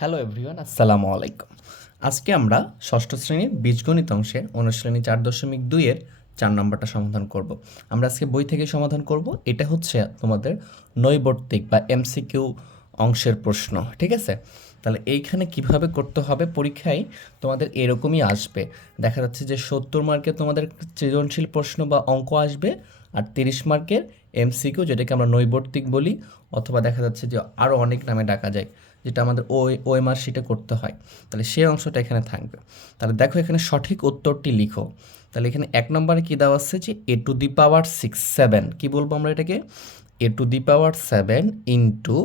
Hello everyone আসসালামু আলাইকুম। আজকে আমরা ষষ্ঠ শ্রেণির বীজগণিত অংশের অনুশ্রেণী চার দশমিক দুইয়ের চার নম্বরটা সমাধান করব। আমরা আজকে বই থেকে সমাধান করব। এটা হচ্ছে তোমাদের নৈবর্তিক বা এমসিকিউ অংশের প্রশ্ন, ঠিক আছে? তাহলে এইখানে কীভাবে করতে হবে পরীক্ষায় তোমাদের এরকমই আসবে। দেখা যাচ্ছে যে সত্তর মার্কের তোমাদের সৃজনশীল প্রশ্ন বা অঙ্ক আসবে আর তিরিশ মার্কের এমসিকিউ যেটাকে আমরা নৈবর্তিক বলি, অথবা দেখা যাচ্ছে যে আরও অনেক নামে ডাকা যায়। যেটা আমাদের ওই ওএমআর শিটে করতে হয়, তাহলে সেই অংশটা এখানে থাকবে। তাহলে দেখো এখানে সঠিক উত্তরটি লিখো। তাহলে এখানে এক নম্বরে কী দেওয়া আছে যে A to the power six seven কী বলব আমরা এটাকে? A to the power seven into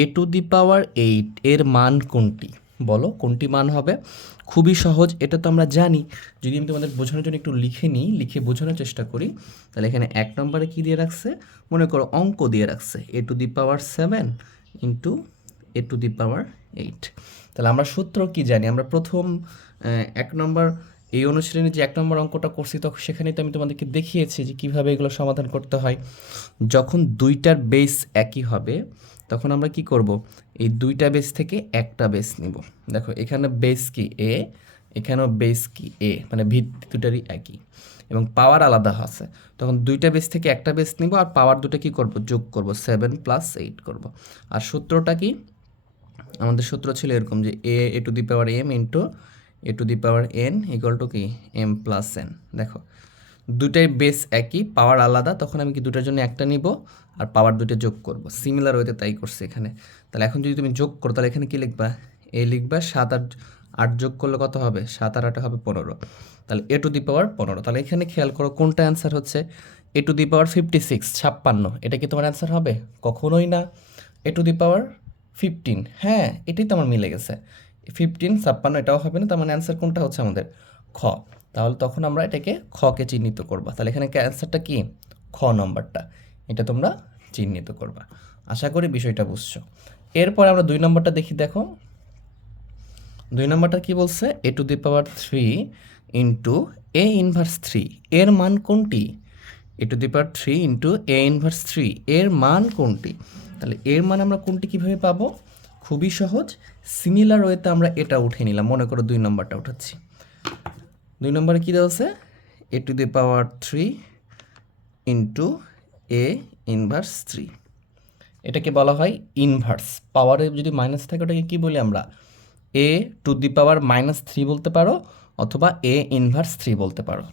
A to the power eight এর মান কোনটি? বলো, কোনটি মান হবে? খুবই সহজ, এটা তো আমরা জানি। যদি আমি তোমাদের বোঝানোর জন্য একটু লিখে নিই, লিখে বোঝানোর চেষ্টা করি, তাহলে এখানে এক নম্বরে কী দিয়ে রাখছে? মনে করো অঙ্ক দিয়ে রাখছে। A to the power seven into A to the power eight তাহলে আমরা সূত্র কি জানি? আমরা প্রথম এক নম্বর, এই অনুশীলনে যে এক নম্বর অঙ্কটা করছি তখন সেখানে তো আমি তোমাদেরকে দেখিয়েছি যে কীভাবে এগুলো সমাধান করতে হয়। যখন দুইটার বেস একই হবে, তখন আমরা কি করব? এই দুইটা বেস থেকে একটা বেস নিব। দেখো, এখানে বেস কি এ এখানেও বেস কি এ মানে ভিত্তি দুটারই একই। এবং পাওয়ার আলাদা আছে। তখন দুইটা বেস থেকে একটা বেস নিব, আর পাওয়ার দুটো কি করব? যোগ করব সেভেন প্লাস এইট করব। আর সূত্রটা কি? আমাদের সূত্র ছিল এরকম যে A A to the power M into A to the power N equal to কি? এম প্লাস এন দেখো দুটাই বেস একই পাওয়ার আলাদা, তখন আমি কি দুটার জন্য একটা নিব? আর পাওয়ার দুটো যোগ করব। সিমিলার ওয়েতে তাই করছে এখানে। তাহলে এখন যদি তুমি যোগ করো, তাহলে এখানে কি লিখবা? এ লিখবা, সাত আট আট যোগ করলে কত হবে? সাত আর আটে হবে পনেরো। তাহলে এ টু দি পাওয়ার পনেরো। তাহলে এখানে খেয়াল করো, কোনটা অ্যান্সার হচ্ছে? A to the power fifty six ছাপ্পান্ন। এটা কি তোমার অ্যান্সার হবে? কখনোই না। এ টু দি পাওয়ার ফিফটিন হ্যাঁ এটাই তো আমার মিলে গেছে। ফিফটিন ছাপ্পান্ন, এটাও হবে না, তার মানে অ্যান্সার কোনটা হচ্ছে আমাদের? খ। তাহলে তখন আমরা এটাকে খকে চিহ্নিত করবা। তাহলে এখানে অ্যান্সারটা কি? খ নম্বরটা। এটা তোমরা চিহ্নিত করবা। আশা করি বিষয়টা বুঝছ। এরপর আমরা দুই নম্বরটা দেখি, দেখো। দুই নম্বরটা কি বলছে? A to the power three into A inverse three এর মান কোনটি? A to the power three into A inverse three এর মান কোনটি? তাহলে এর মানে আমরা কোনটি কীভাবে পাবো? খুবই সহজ। সিমিলার ওয়েতে আমরা এটা উঠে নিলাম। মনে করো দুই নম্বরটা উঠাচ্ছি। দুই নম্বরে কী দেওয়া আছে? A to the power three into A inverse three এটাকে বলা হয় ইনভার্স পাওয়ারে যদি মাইনাস থাকে, ওটাকে কী বলি আমরা? A to the power minus three বলতে পারো, অথবা এ ইনভার্স থ্রি বলতে পারো।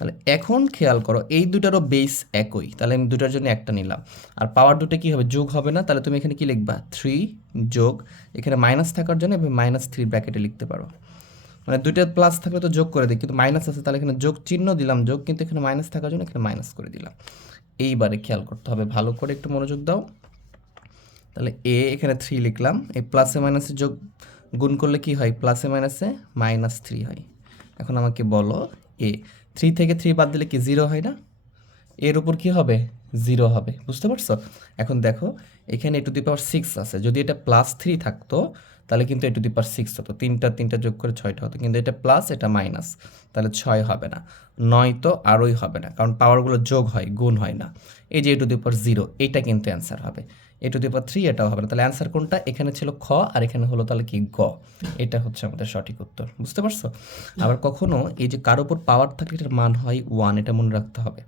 তাহলে এখন খেয়াল করো, এই দুটারও বেস একই, তাহলে আমি দুটার জন্য একটা নিলাম। আর পাওয়ার দুটো কী হবে? যোগ হবে না, তাহলে তুমি এখানে কি লিখবা? থ্রি যোগ, এখানে মাইনাস থাকার জন্য এভাবে মাইনাস থ্রি ব্র্যাকেটে লিখতে পারো। মানে দুইটা প্লাস থাকলে তো যোগ করে দিই, কিন্তু মাইনাস আছে, তাহলে এখানে যোগ চিহ্ন দিলাম, যোগ কিন্তু এখানে মাইনাস থাকার জন্য এখানে মাইনাস করে দিলাম। এইবারে খেয়াল করতে হবে, ভালো করে একটু মনোযোগ দাও। তাহলে এ এখানে থ্রি লিখলাম, এই প্লাসে মাইনাসে যোগ গুণ করলে কি হয়? প্লাসে মাইনাসে মাইনাস থ্রি হয়। এখন আমাকে বলো এ থ্রি থেকে থ্রি বাদ দিলে কি জিরো হয় না? এর উপর কি হবে? জিরো হবে। বুঝতে পারছ? এখন দেখো, এখানে এ টু দি পাওয়ার সিক্স আছে। যদি এটা প্লাস থ্রি থাকতো তাহলে কিন্তু এ টু দি পাওয়ার সিক্স হতো। তিনটা তিনটা যোগ করে ছয়টা হতো। কিন্তু এটা প্লাস এটা মাইনাস তাহলে ছয় হবে না। নয় তো আরোই হবে না। কারণ পাওয়ারগুলো যোগ হয়, গুণ হয় না। এই যে এ টু দি পাওয়ার জিরো এইটা কিন্তু অ্যান্সার হবে। A to the power three এটাও হবে না। তাহলে অ্যান্সার কোনটা? এখানে ছিল খ, আর এখানে হলো তাহলে কি গ? এটা হচ্ছে আমাদের সঠিক উত্তর। বুঝতে পারছ? আবার কখনো এই যে কারোর উপর পাওয়ার থাকলে এটার মান হয় ওয়ান এটা মনে রাখতে হবে।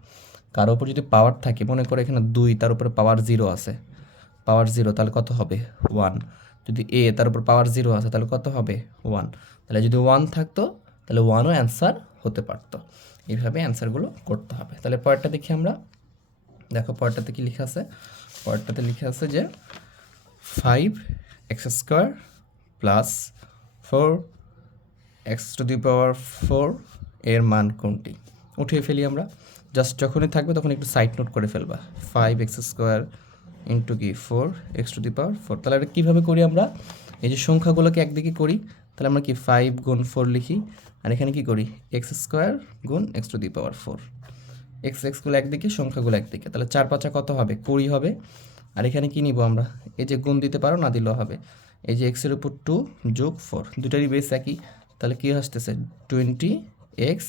কারও উপর যদি পাওয়ার থাকে, মনে করো এখানে দুই, তার উপরে পাওয়ার জিরো আছে। পাওয়ার জিরো তাহলে কত হবে? ওয়ান যদি এ তার উপর পাওয়ার জিরো আছে, তাহলে কত হবে? ওয়ান তাহলে যদি ওয়ান থাকতো, তাহলে ওয়ানও অ্যান্সার হতে পারতো। এইভাবে অ্যান্সারগুলো করতে হবে। তাহলে পরেরটা দেখি আমরা। দেখো, পরেরটাতে কি লেখা আছে? পরেরটাতে লিখে আছে যে five X square plus four X to the power four এর মান কোনটি? উঠিয়ে ফেলি আমরা। জাস্ট যখনই থাকবে, তখন একটু সাইড নোট করে ফেলবা। ফাইভ এক্স স্কোয়ার ইন্টু কি? Four X to the power four তাহলে এটা কীভাবে করি আমরা? এই যে সংখ্যাগুলোকে একদিকে করি, তাহলে আমরা কি ফাইভ গুণ ফোর লিখি? আর এখানে কি করি? এক্স স্কোয়ার গুণ X to the power four X এক্সগুলো একদিকে, সংখ্যাগুলো একদিকে। তাহলে চার পাঁচা কত হবে? কুড়ি হবে। আর এখানে কি নিব আমরা? এই যে গুণ দিতে পারো, না দিলেও হবে। এই যে এক্সের উপর টু যোগ ফোর দুটারই বেস একই। তাহলে কী আসতেছে? টোয়েন্টি এক্স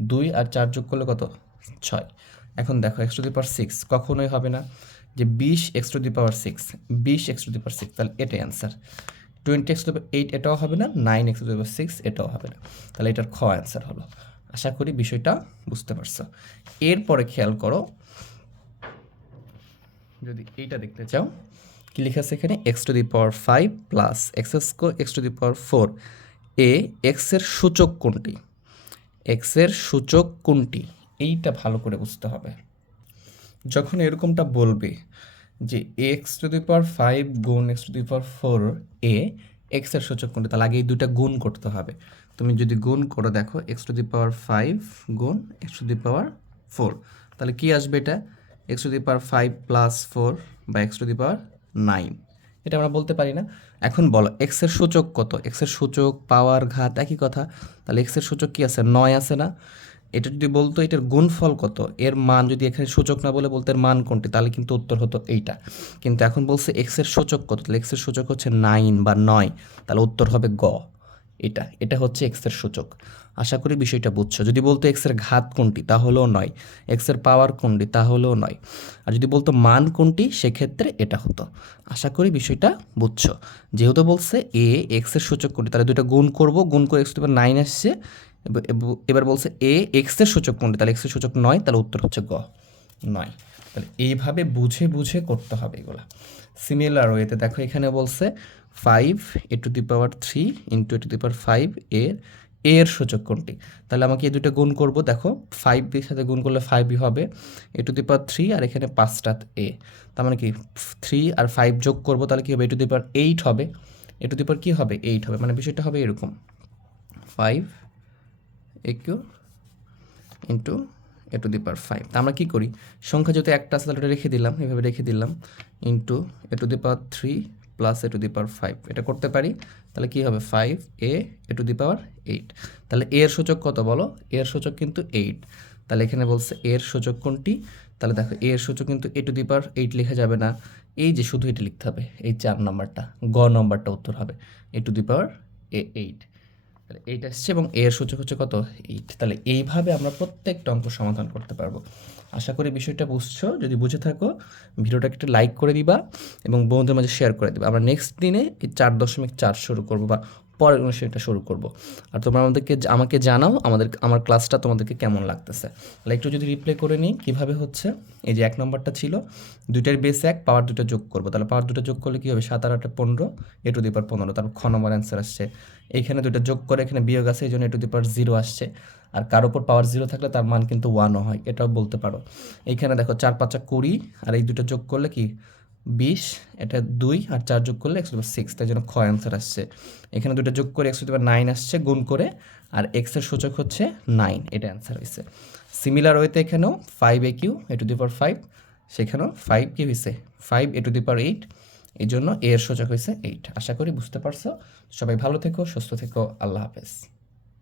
দুই আর চার যোগ করলে কত? ছয়। এখন দেখো X to the power six কখনোই হবে না। যে বিশ X to the power six, বিশ X to the power six, তাহলে এটাই answer twenty X to eight এটাও হবে না নাইন এক্স টু সিক্স এটাও হবে না। তাহলে এটার খ অ্যান্সার হলো। আশা করি বিষয়টা বুঝতে পারছ। এরপরে খেয়াল করো, যদি এইটা দেখতে চাও, কি লেখা আছে এখানে? X to the power five plus X square X to the power four এ এক্সের সূচক কোনটি? এক্সের সূচক কোনটি? এইটা ভালো করে বুঝতে হবে। যখন এরকমটা বলবে যে X to the power five গুণ X to the power four এ এক্সের সূচক কোনটা তাহলে আগে এই দুইটা গুণ করতে হবে। তুমি যদি গুণ করে, দেখো X to the power five গুণ X to the power four তাহলে কি আসবে এটা? X to the power five plus four বা X to the power nine এটা আমরা বলতে পারি না। এখন বলো এক্সের সূচক কত? এক্সের সূচক পাওয়ার ঘাত, একই কথা। তাহলে এক্সের সূচক কি আছে? নয় আছে না। এটা যদি বলতো এটার গুণফল কত? এর মান যদি এখানে সূচক না বলে বলতে এর মান কোনটি? তাহলে কিন্তু উত্তর হতো এইটা। কিন্তু এখন বলছে এক্সের সূচক কত? তাহলে এক্সের সূচক হচ্ছে নাইন বা নয়। তাহলে উত্তর হবে গ। এটা এটা হচ্ছে এক্সের সূচক। আশা করি বিষয়টা বুঝছ। যদি বলতো এক্সের ঘাত কোনটি, তাহলেও নয়। এক্সের পাওয়ার কোনটি, তাহলেও নয়। আর যদি বলতো মান কোনটি, সেক্ষেত্রে এটা হতো। আশা করি বিষয়টা বুঝছ। যেহেতু বলছে এ এক্সের সূচক কোনটি, তাহলে দুটো গুণ করব। গুণ করে এক্স টু নাইন আসছে। এবার বলছে এ এক্সের সূচক কোনটি? তাহলে এক্সের সূচক নয়, তাহলে উত্তর হচ্ছে গ, নয়। তাহলে এইভাবে বুঝে বুঝে করতে হবে এগুলা। সিমিলার ওয়েতে দেখো এখানে বলছে five A to the power three into A to the power five এর এর সূচক কোনটি? তাহলে আমাকে এই দুটো গুণ করব, দেখো ফাইভ এর সাথে গুণ করলে ফাইভই হবে A to the power three আর এখানে পাঁচটা এ। তার মানে কি থ্রি আর ফাইভ যোগ করব, তাহলে কি হবে? A to the power eight হবে। এ টু দি পাওয়ার কী হবে? এইট হবে। মানে বিষয়টা হবে এরকম। Five A Q into A to the power five. তা আমরা কী করি? সংখ্যা যেহেতু একটা আছে, তাহলে রেখে দিলাম, এভাবে রেখে দিলাম। Into A to the power three plus A to the power five. এটা করতে পারি, তাহলে কী হবে? Five A A to the power eight. তাহলে এর সূচক কত বলো? এর সূচক কিন্তু এইট। তাহলে এখানে বলছে এর সূচক কোনটি? তাহলে দেখো এর সূচক কিন্তু এ টু দি পাওয়ার এইট লেখা যাবে না। এই যে শুধু এটা লিখতে হবে, এই চার নাম্বারটা, গ নম্বরটা উত্তর হবে। A to the power A eight. তাহলে এইটা এসছে এবং এর সূচক হচ্ছে কত? এইট তাহলে এইভাবে আমরা প্রত্যেকটা অঙ্ক সমাধান করতে পারব। আশা করি বিষয়টা বুঝছ। যদি বুঝে থাকো, ভিডিওটাকে একটু লাইক করে দিবা এবং বন্ধুদের মাঝে শেয়ার করে দিবা। আমরা নেক্সট দিনে এই চার দশমিক চার শুরু করব বা পরের অনুষ্ঠানটা শুরু করব। আর তোমরা আমাদেরকে আমাকে জানাও আমাদের, আমার ক্লাসটা তোমাদেরকে কেমন লাগতেছে। একটু যদি রিপ্লে করে নিই, কীভাবে হচ্ছে? এই যে এক নম্বরটা ছিল, দুইটার বেস এক, পাওয়ার দুটো যোগ করব। তাহলে পাওয়ার দুটো যোগ করলে কী হবে? সাত আর আটে পনেরো, এ টু দি পাওয়ার পনেরো। তারপর খ নম্বর অ্যান্সার আসছে। এইখানে দুটো যোগ করে এখানে বিয়োগ আছে, এই জন্য এ টু দি পাওয়ার জিরো আসছে। আর কার ওপর পাওয়ার জিরো থাকলে তার মান কিন্তু ওয়ানও হয়, এটাও বলতে পারো। এইখানে দেখো চার, পাঁচা কুড়ি, আর এই দুটো যোগ করলে কি? বিশ, এটা দুই আর চার যোগ করলে একশো সিক্স তাই জন্য খ অ্যান্সার আসছে। এখানে দুটো যোগ করে একশো নাইন আসছে, গুণ করে, আর এক্সের সূচক হচ্ছে নাইন এটা অ্যান্সার হয়েছে। সিমিলার ওয়েতে এখানেও five A Q A to the power five সেখানেও ফাইভ কি হয়েছে। Five A to the power eight এই জন্য এর সূচক হয়েছে এইট আশা করি বুঝতে পারছ। সবাই ভালো থেকো, সুস্থ থেকো, আল্লাহ হাফেজ।